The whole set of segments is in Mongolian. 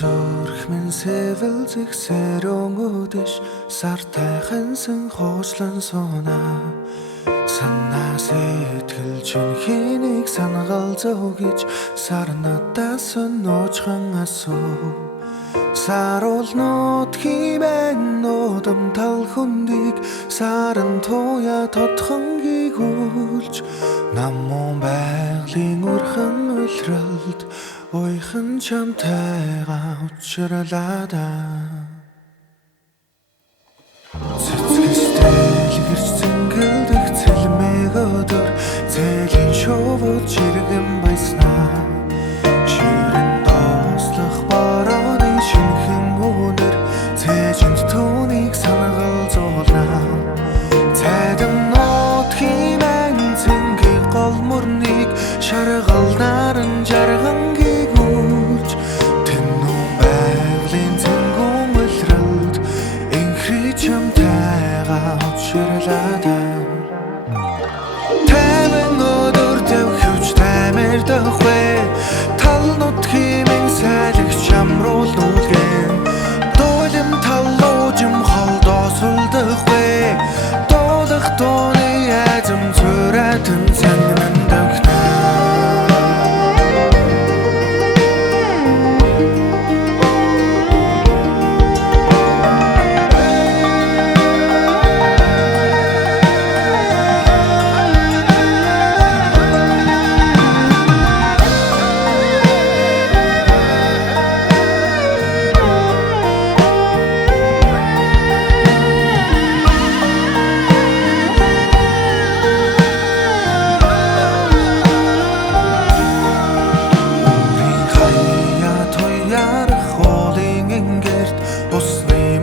Зүрх минь сэвэл зэгсээр өнгөдөж сар тайхансан хоочлон сунаа санаа сэтгэл чинхийг санагал зовгиж сар надаас нуучхан асуу саруул нот химэн нодом тал хүндийг саран туя тодхон гигүүлж намун байгалийн үрхэн үлрэлд ойхан чамтайгаа учралаадаа цэцгэстэй гэрч зингэлдэх цэлмэг өдөр цэлийн шовод чиргэн байснаа ширэн доослох барааны шинхэн үнэр цээжинд түүнийг санагал зуулнаа цайдан нот химэн цэнгийг гол мөрнийг шаргал наран жарган Таймын өдөр дэвхвч таймэр дөхвэ тал нут химэн сайлагч чамруул нүлгэн доолим талуужим холдоос үлдэхвэ доолох дууны айзам цурайтан сангнан дөхнэ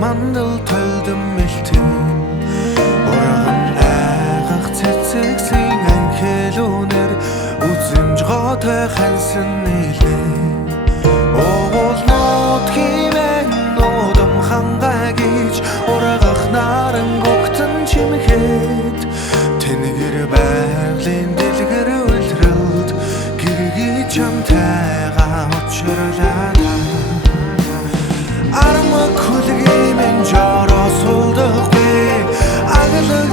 Мандал төлдөм мэлтэн Урган найгах цэцэгсийн анхэлүүнэр Үзэмж готой хансан нийлэн Оогол нот химэн нодом хангай гэж Ургах наран гогтон чимхэд Тэнгэр байгалийн дэлгэр үлрэлд Гэргий чамтайгаа учралаадаа Армаг хүлгиймэн жороос үлдэхгүй Аглаг